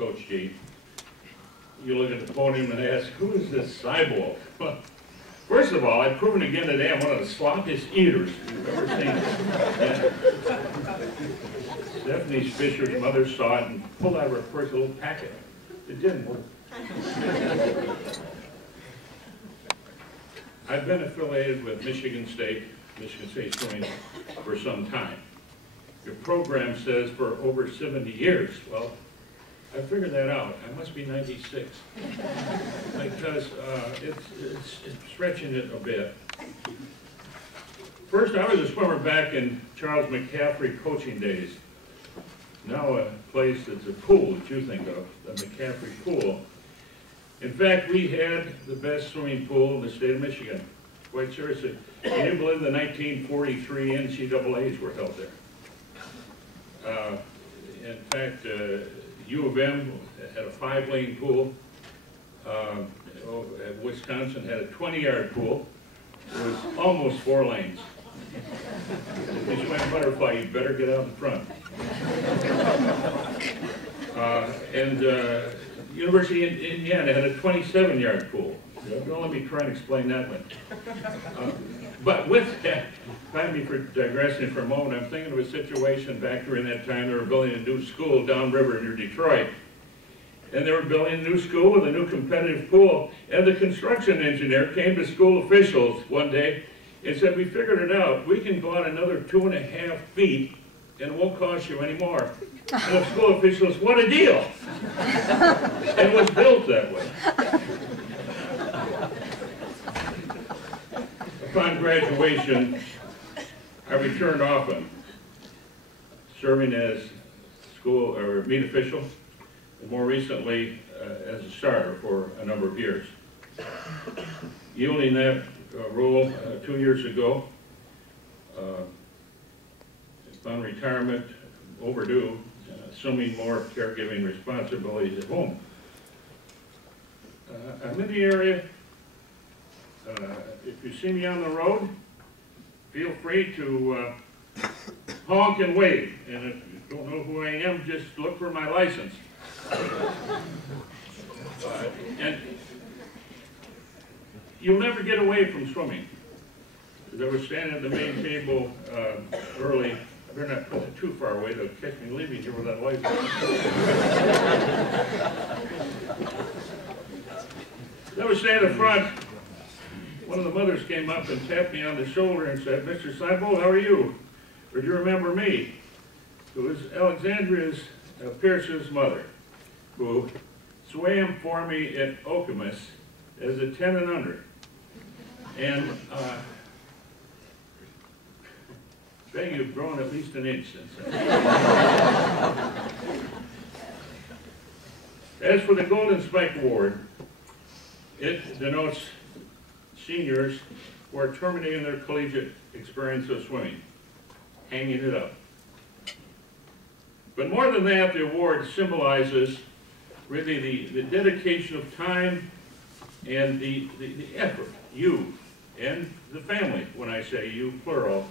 Coach G. You look at the podium and ask, who is this cyborg? Well, first of all, I've proven again today I'm one of the sloppiest eaters you've ever seen. Stephanie Fisher's mother saw it and pulled out of her purse a little packet. It didn't work. I've been affiliated with Michigan State Swimming for some time. Your program says for over 70 years. Well, I figured that out. I must be 96 because it's stretching it a bit. First, I was a swimmer back in Charles McCaffrey coaching days. Now a place that's a pool that you think of, the McCaffrey Pool. In fact, we had the best swimming pool in the state of Michigan. Quite seriously. Can you believe the 1943 NCAAs were held there? In fact, U of M had a 5-lane pool. Wisconsin had a 20-yard pool. It was almost 4 lanes. If you swam butterfly, you'd better get out in front. University of Indiana had a 27-yard pool. Don't let me try and explain that one. But with that, pardon me for digressing for a moment, I'm thinking of a situation back during that time. They were building a new school downriver near Detroit. And they were building a new school with a new competitive pool. And the construction engineer came to school officials one day and said, we figured it out. We can go out another 2.5 feet and it won't cost you any more. And the school officials, what a deal! And it was built that way. Upon graduation, I returned often, serving as school or meet official, and more recently as a starter for a number of years. Yielding that role 2 years ago, upon retirement, overdue, assuming more caregiving responsibilities at home. I'm in the area. If you see me on the road, feel free to honk and wave. And if you don't know who I am, just look for my license. And you'll never get away from swimming. As I was standing at the main table early, I better not put it too far away. They'll catch me leaving here without a license. As I was standing at the front, one of the mothers came up and tapped me on the shoulder and said, Mr. Seibold, how are you? Or do you remember me? It was Alexandria's Pierce's mother, who swam for me at Okemos as a 10 and under. And bet you've grown at least an inch since then. As for the Golden Spike Award, it denotes seniors who are terminating their collegiate experience of swimming, hanging it up. But more than that, the award symbolizes really the dedication of time and the effort you and the family, when I say you plural,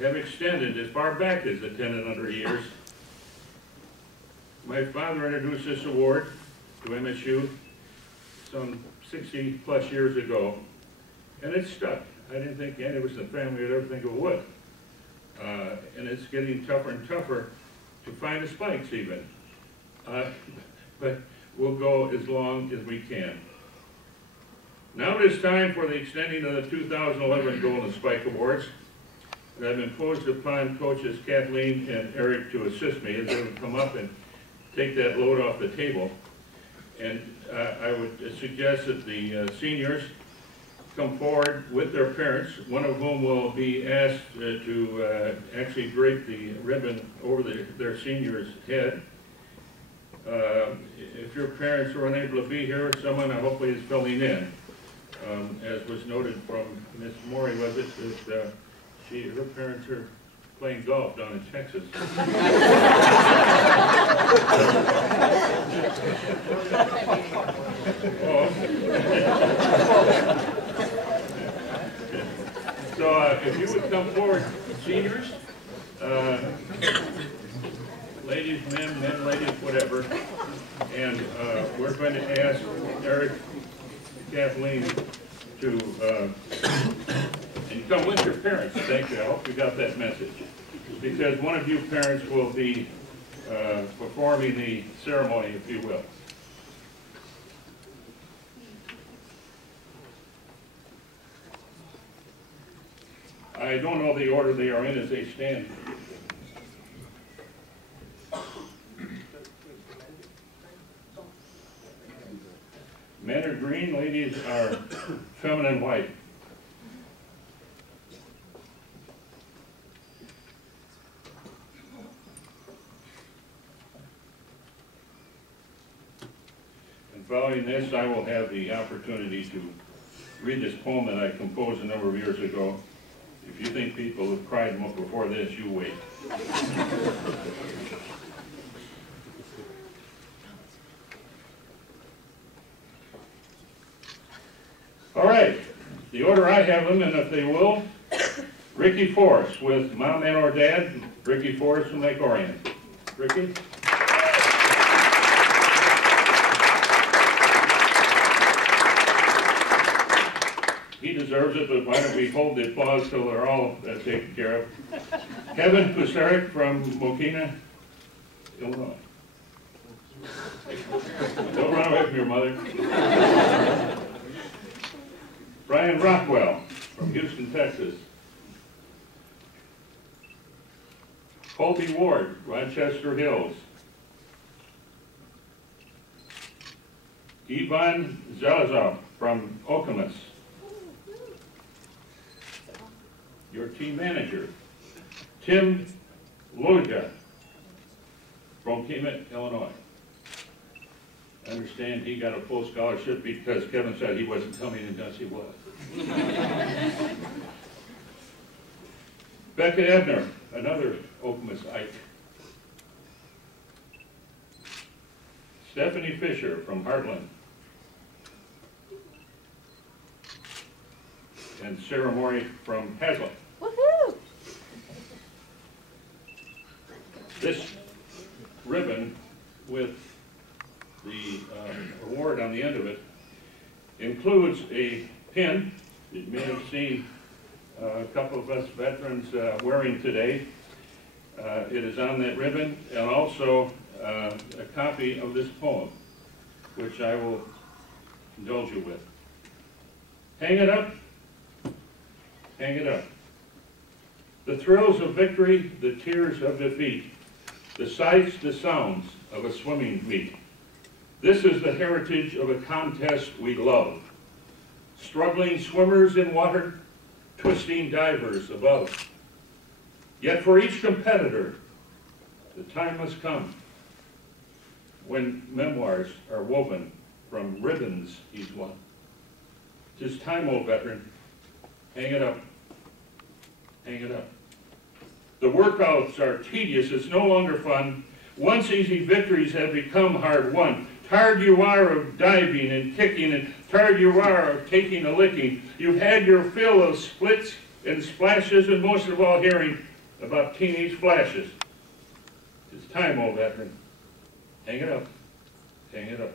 have extended as far back as the 10 and under years. My father introduced this award to MSU some 60 plus years ago, and it stuck. I didn't think any of us in the family would ever think it would. And it's getting tougher and tougher to find the spikes even. But we'll go as long as we can. Now it is time for the extending of the 2011 Golden Spike Awards. And I've imposed upon coaches Kathleen and Eric to assist me as they would come up and take that load off the table. And I would suggest that the seniors come forward with their parents, one of whom will be asked to actually drape the ribbon over their senior's head. If your parents are unable to be here, someone hopefully is filling in. As was noted from Miss Morey, was it that her parents are playing golf down in Texas. So if you would come forward, seniors, ladies, men, ladies, whatever. And we're going to ask Eric, Kathleen to, and you come with your parents, thank you, I hope you got that message. Because one of you parents will be performing the ceremony, if you will. I don't know the order they are in as they stand. Men are green, ladies are feminine white. And following this, I will have the opportunity to read this poem that I composed a number of years ago. If you think people have cried before this, you wait. All right, the order I have them, and if they will, Ricky Forrest with Mom and or Dad, Ricky Forrest from Lake Orion. Ricky? He deserves it, but why don't we hold the applause till they're all taken care of. Kevin Pusaric from Mokina, Illinois. Don't run away from your mother. Brian Rockwell from Houston, Texas. Colby Ward, Rochester Hills. Ivan Zalazov from Okemos. Your team manager, Tim Loja from Kemet, Illinois. I understand he got a full scholarship because Kevin said he wasn't coming, and thus he was. Becca Ebner, another Okemosite. Stephanie Fisher from Heartland. And Sarah Morey from Hazlet. Woohoo! This ribbon with the award on the end of it includes a pin that you may have seen a couple of us veterans wearing today. It is on that ribbon, and also a copy of this poem, which I will indulge you with. Hang it up. Hang it up. The thrills of victory, the tears of defeat, the sights, the sounds of a swimming meet. This is the heritage of a contest we love. Struggling swimmers in water, twisting divers above. Yet for each competitor, the time must come when memoirs are woven from ribbons he's won. 'Tis time, old veteran, hang it up, hang it up. The workouts are tedious, it's no longer fun. Once easy victories have become hard won. Tired you are of diving and kicking, and tired you are of taking a licking. You've had your fill of splits and splashes, and most of all hearing about teenage flashes. It's time, old veteran. Hang it up. Hang it up.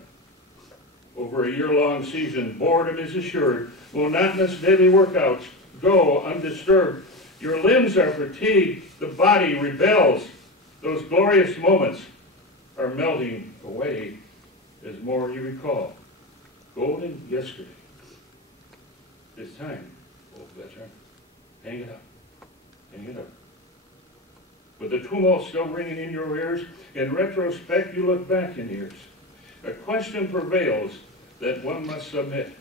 Over a year-long season, boredom is assured. Monotonous daily workouts go undisturbed. Your limbs are fatigued. The body rebels. Those glorious moments are melting away as more you recall. Golden yesterday. It's time, old veteran. Hang it up. Hang it up. With the tumult still ringing in your ears, in retrospect you look back in years. A question prevails that one must submit.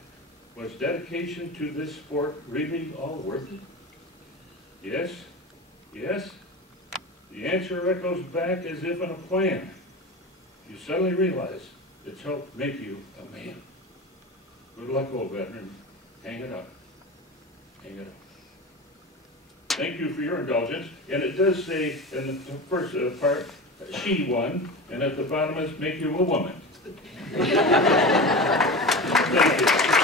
Was dedication to this sport really all worth it? Yes? Yes? The answer echoes back as if in a plan. You suddenly realize it's helped make you a man. Good luck, old veteran. Hang it up. Hang it up. Thank you for your indulgence. And it does say in the first part, she won, and at the bottom is make you a woman. Thank you.